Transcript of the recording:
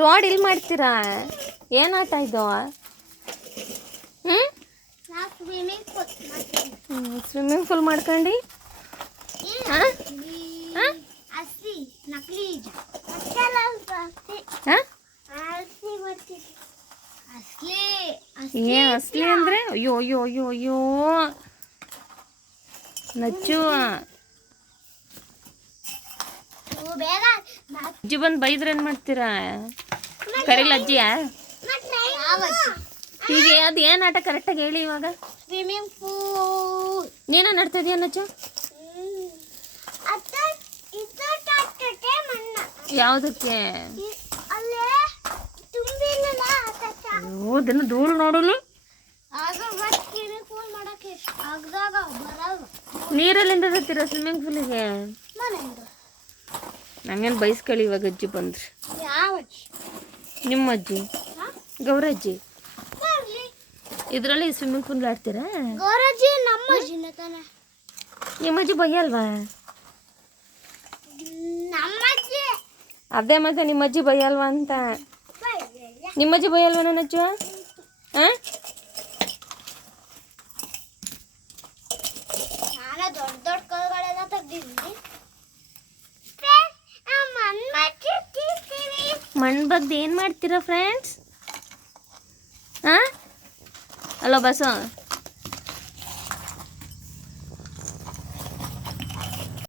Road ಇಲ್ಲಿ ಮಾಡ್ತೀರಾ? ಏನು ಆಟ ಇದು? ಸ್ವಿಮ್ಮಿಂಗ್ ಪೂಲ್ ಮಾಡ್ಕೊಂಡು ಏನು ಅಸ್ಲಿ ಅಂದರೆ? ಅಯ್ಯೋ ಅಯ್ಯೋ ಅಯ್ಯೋ ಅಯ್ಯೋ ನಚ್ಚು. ಅಜ್ಜಿ ಬಂದು ಬೈದ್ರೆ ಏನು ಮಾಡ್ತೀರಾ? ಕರೀಲ ಅಜ್ಜಿಯಾ? ಹೀಗೆ ಅದು ಏನು ಆಟ ಕರೆಕ್ಟಾಗಿ ಹೇಳಿ ಇವಾಗ. Swimming pool. ನೀನು ನಡ್ತಾ ಇದೀಯ ನಚ್ಚು? ಯಾವುದಕ್ಕೆ? ಓದನ್ನು ಧೂಳು ನೋಡಲು ನೀರಲ್ಲಿಂದ ಬರ್ತೀರಾ ಸ್ವಿಮ್ಮಿಂಗ್ ಪೂಲಿಗೆ? ನಂಗೇನು ಬೈಸ್ಕೊಳ್ಳಿ ಇವಾಗ ಅಜ್ಜಿ ಬಂದ್ರಿ. ನಿಮ್ಮ ಅಜ್ಜಿ ಗೌರಜ್ಜಿ ಇದರಲ್ಲಿ ಸ್ವಿಮ್ಮಿಂಗ್ ಪೂಲ್ ಆಡ್ತೀರಾ? ನಿಮ್ಮ ಅಜ್ಜಿ ಬೈಯಲ್ವಾ? ಅದೇ ಮತ್ತೆ ನಿಮ್ಮ ಅಜ್ಜಿ ಬೈಯಲ್ವಾ ಅಂತ. ನಿಮ್ಮ ಅಜ್ಜಿ ಬೈಯಲ್ವಾ ನನ್ನ ಅಜ್ಜ? ಹಾಂ ಮಣ್ಣು ಬಗ್ದು ಏನು ಮಾಡ್ತೀರಾ ಫ್ರೆಂಡ್ಸ್? ಹಾಂ ಅಲೋ ಬಸ್ಸು